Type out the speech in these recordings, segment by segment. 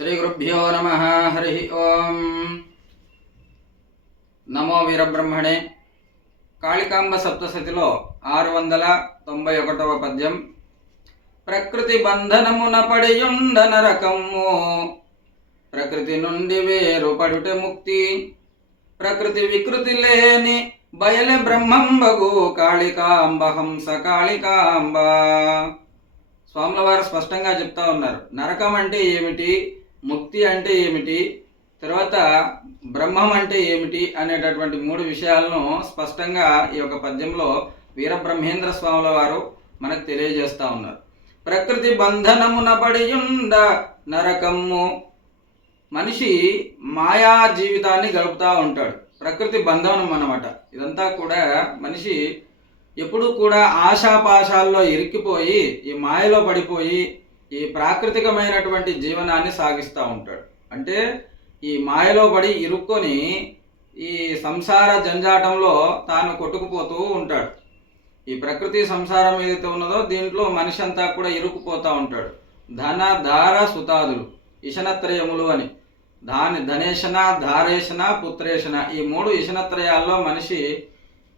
శ్రీ గురుభ్యో నమః. హరి ఓం. నమో వీరబ్రహ్మణే. కాళికాంబ సప్తశతిలో 691వ పద్యం. ప్రకృతి బంధనమున పడియుండ నరకమ్ము, ప్రకృతి నుండి వేరు పడుట ముక్తి, ప్రకృతి వికృతి లేని బయలు బ్రహ్మంబగు కాళికాంబ హంస కాళికాంబ. స్వాముల వారు స్పష్టంగా చెప్తా ఉన్నారు. నరకం అంటే ఏమిటి, ముక్తి అంటే ఏమిటి, తర్వాత బ్రహ్మం అంటే ఏమిటి అనేటటువంటి 3 విషయాలను స్పష్టంగా ఈ యొక్క పద్యంలో వీరబ్రహ్మేంద్ర స్వాముల వారు మనకు తెలియజేస్తూ ఉన్నారు. ప్రకృతి బంధనమున పడియుండ నరకమ్ము. మనిషి మాయా జీవితాన్ని గడుపుతూ ఉంటాడు. ప్రకృతి బంధనం అన్నమాట. ఇదంతా కూడా మనిషి ఎప్పుడు కూడా ఆశాపాశాల్లో ఇరిక్కిపోయి ఈ మాయలో పడిపోయి ఈ ప్రాకృతికమైనటువంటి జీవనాన్ని సాగిస్తూ ఉంటాడు. అంటే ఈ మాయలో పడి ఇరుక్కొని ఈ సంసార జంజాటంలో తాను కొట్టుకుపోతూ ఉంటాడు. ఈ ప్రకృతి సంసారం ఏదైతే ఉన్నదో దీంట్లో మనిషి అంతా కూడా ఇరుక్కుపోతూ ఉంటాడు. ధన ధార సుతాదులు ఇషనత్రయములు అని, ధనేషణ ధారేషణ పుత్రేషణ, ఈ 3 ఇషనత్రయాల్లో మనిషి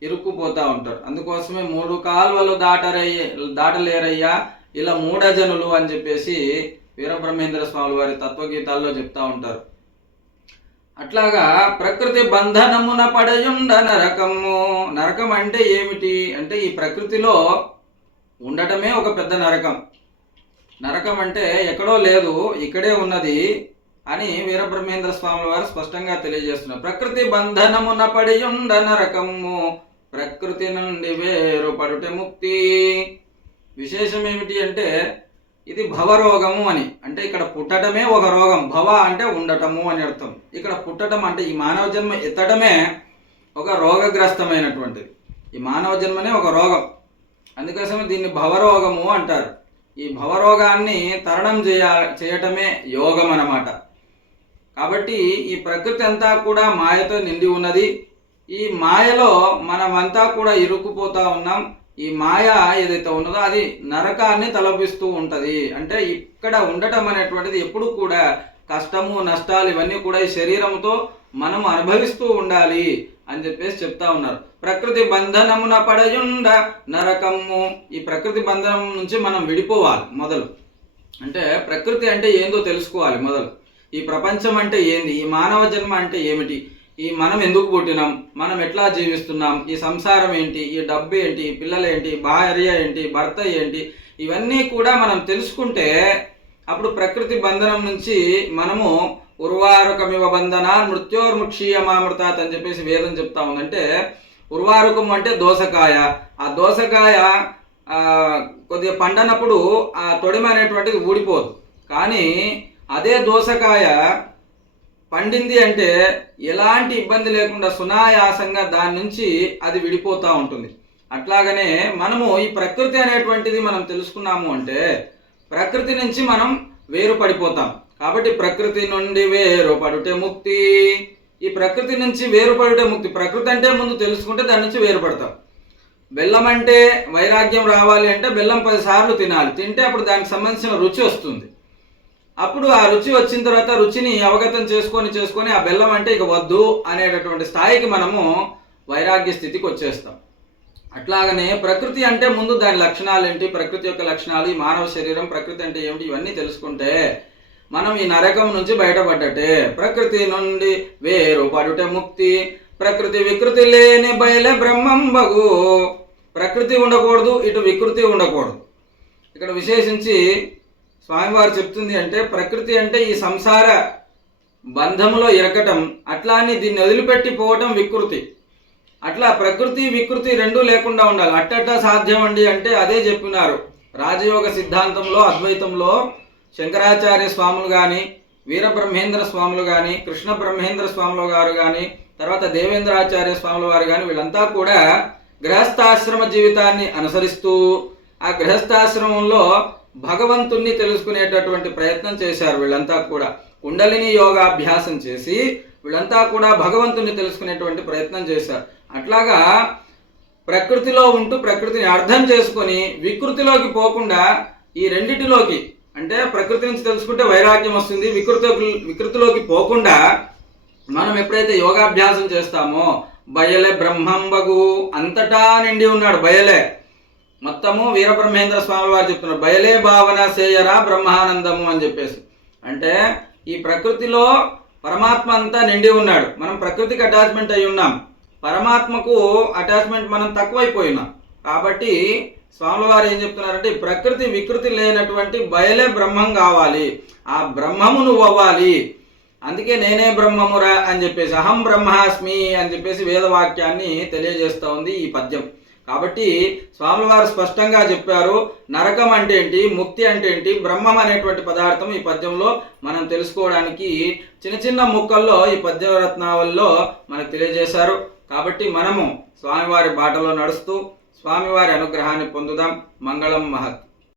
ఇరుక్కుపోతూ ఉంటారు. అందుకోసమే 3 కాలువలు దాటలేరయ్యా ఇలా 3 జనులు అని చెప్పేసి వీరబ్రహ్మేంద్ర స్వామి వారి తత్వగీతాల్లో చెప్తా ఉంటారు. అట్లాగా ప్రకృతి బంధనమున పడయుండ నరకము. నరకం అంటే ఏమిటి అంటే ఈ ప్రకృతిలో ఉండటమే ఒక పెద్ద నరకం. నరకం అంటే ఎక్కడో లేదు, ఇక్కడే ఉన్నది అని వీరబ్రహ్మేంద్ర స్వామి వారు స్పష్టంగా తెలియజేస్తున్నారు. ప్రకృతి బంధనమున పడియుండ నరకము, ప్రకృతి నుండి వేరు పడుట ముక్తి. విశేషం ఏమిటి అంటే ఇది భవరోగము అని, అంటే ఇక్కడ పుట్టడమే ఒక రోగం. భవ అంటే ఉండటము అని అర్థం. ఇక్కడ పుట్టడం అంటే ఈ మానవ జన్మ ఎత్తడమే ఒక రోగగ్రస్తమైనటువంటిది. ఈ మానవ జన్మనే ఒక రోగం. అందుకోసమే దీన్ని భవరోగము అంటారు. ఈ భవరోగాన్ని తరణం చేయటమే యోగం అన్నమాట. కాబట్టి ఈ ప్రకృతి అంతా కూడా మాయతో నిండి ఉన్నది. ఈ మాయలో మనమంతా కూడా ఇరుక్కుపోతా ఉన్నాం. ఈ మాయ ఏదైతే ఉన్నదో అది నరకాన్ని తలపిస్తూ ఉంటుంది. అంటే ఇక్కడ ఉండటం అనేటువంటిది ఎప్పుడు కూడా కష్టము నష్టాలు ఇవన్నీ కూడా ఈ శరీరంతో మనం అనుభవిస్తూ ఉండాలి అని చెప్పేసి చెప్తా ఉన్నారు. ప్రకృతి బంధనమున పడయుండ నరకము. ఈ ప్రకృతి బంధనం నుంచి మనం విడిపోవాలి మొదలు. అంటే ప్రకృతి అంటే ఏందో తెలుసుకోవాలి మొదలు. ఈ ప్రపంచం అంటే ఏంది, ఈ మానవ జన్మ అంటే ఏమిటి, ఈ మనం ఎందుకు పుట్టినాం, మనం ఎట్లా జీవిస్తున్నాం, ఈ సంసారం ఏంటి, ఈ డబ్బు ఏంటి, పిల్లలు ఏంటి, భార్య ఏంటి, భర్త ఏంటి, ఇవన్నీ కూడా మనం తెలుసుకుంటే అప్పుడు ప్రకృతి బంధనం నుంచి మనము ఉర్వారుకమివ బంధన మృత్యోర్ముక్షీయమామృతాత్ అని చెప్పేసి వేదం చెప్తా ఉందంటే, ఉర్వారుకం అంటే దోసకాయ. ఆ దోసకాయ కొద్దిగా పండనప్పుడు ఆ తొడిమ అనేటువంటిది ఊడిపోదు. కానీ అదే దోసకాయ పండింది అంటే ఎలాంటి ఇబ్బంది లేకుండా సునాయాసంగా దాని నుంచి అది విడిపోతూ ఉంటుంది. అట్లాగనే మనము ఈ ప్రకృతి అనేటువంటిది మనం తెలుసుకున్నాము అంటే ప్రకృతి నుంచి మనం వేరు పడిపోతాం. కాబట్టి ప్రకృతి నుండి వేరు పడుటే ముక్తి. ఈ ప్రకృతి నుంచి వేరుపడుటే ముక్తి. ప్రకృతి అంటే ముందు తెలుసుకుంటే దాని నుంచి వేరుపడతాం. బెల్లం అంటే వైరాగ్యం రావాలి అంటే బెల్లం 10 సార్లు తినాలి. తింటే అప్పుడు దానికి సంబంధించిన రుచి వస్తుంది. అప్పుడు ఆ రుచి వచ్చిన తర్వాత రుచిని అవగతం చేసుకొని ఆ బెల్లం అంటే ఇక వద్దు అనేటటువంటి స్థాయికి మనము వైరాగ్య స్థితికి వచ్చేస్తాం. అట్లాగనే ప్రకృతి అంటే ముందు దాని లక్షణాలు ఏంటి, ప్రకృతి యొక్క లక్షణాలు, ఈ మానవ శరీరం, ప్రకృతి అంటే ఏమిటి, ఇవన్నీ తెలుసుకుంటే మనం ఈ నరకం నుంచి బయటపడ్డటే. ప్రకృతి నుండి వేరు పడుట ముక్తి, ప్రకృతి వికృతి లేని బయలే బ్రహ్మంబగు. ప్రకృతి ఉండకూడదు, ఇటు వికృతి ఉండకూడదు. ఇక్కడ విశేషించి స్వామివారు చెప్తుంది అంటే ప్రకృతి అంటే ఈ సంసార బంధములో ఇరకటం, అట్లా అని దీన్ని వదిలిపెట్టి పోవటం వికృతి. అట్లా ప్రకృతి వికృతి 2 లేకుండా ఉండాలి. అట్టట్టా సాధ్యం అండి అంటే అదే చెప్పినారు రాజయోగ సిద్ధాంతంలో, అద్వైతంలో శంకరాచార్య స్వాములు కానీ, వీరబ్రహ్మేంద్ర స్వాములు కానీ, కృష్ణ బ్రహ్మేంద్ర స్వాములు గారు కానీ, తర్వాత దేవేంద్రాచార్య స్వాముల వారు కానీ, వీళ్ళంతా కూడా గృహస్థాశ్రమ జీవితాన్ని అనుసరిస్తూ ఆ గృహస్థాశ్రమంలో భగవంతుణ్ణి తెలుసుకునేటటువంటి ప్రయత్నం చేశారు. వీళ్ళంతా కూడా కుండలిని యోగాభ్యాసం చేసి వీళ్ళంతా కూడా భగవంతుణ్ణి తెలుసుకునేటువంటి ప్రయత్నం చేశారు. అట్లాగా ప్రకృతిలో ఉంటూ ప్రకృతిని అర్థం చేసుకొని వికృతిలోకి పోకుండా ఈ రెండిటిలోకి అంటే ప్రకృతి నుంచి తెలుసుకుంటే వైరాగ్యం వస్తుంది. వికృతిలోకి పోకుండా మనం ఎప్పుడైతే యోగాభ్యాసం చేస్తామో బయలే బ్రహ్మంబగు, అంతటా నిండి ఉన్నాడు బయలే. మొత్తము వీరబ్రహ్మేంద్ర స్వామి వారు చెప్తున్నారు, బయలే భావన సేయరా బ్రహ్మానందము అని చెప్పేసి. అంటే ఈ ప్రకృతిలో పరమాత్మ అంతా నిండి ఉన్నాడు. మనం ప్రకృతికి అటాచ్మెంట్ అయి ఉన్నాం, పరమాత్మకు అటాచ్మెంట్ మనం తక్కువైపోయినాం. కాబట్టి స్వాముల వారు ఏం చెప్తున్నారంటే ప్రకృతి వికృతి లేనటువంటి బయలే బ్రహ్మం కావాలి, ఆ బ్రహ్మము నువ్వు అవ్వాలి. అందుకే నేనే బ్రహ్మమురా అని చెప్పేసి, అహం బ్రహ్మాస్మి అని చెప్పేసి వేదవాక్యాన్ని తెలియజేస్తూ ఉంది ఈ పద్యం. కాబట్టి స్వాముల వారు స్పష్టంగా చెప్పారు, నరకం అంటే ఏంటి, ముక్తి అంటే ఏంటి, బ్రహ్మం అనేటువంటి పదార్థం ఈ పద్యంలో మనం తెలుసుకోవడానికి చిన్న చిన్న ముక్కల్లో ఈ పద్యరత్నావళిలో మనకు తెలియజేశారు. కాబట్టి మనము స్వామివారి బాటలో నడుస్తూ స్వామివారి అనుగ్రహాన్ని పొందుదాం. మంగళం మహత్.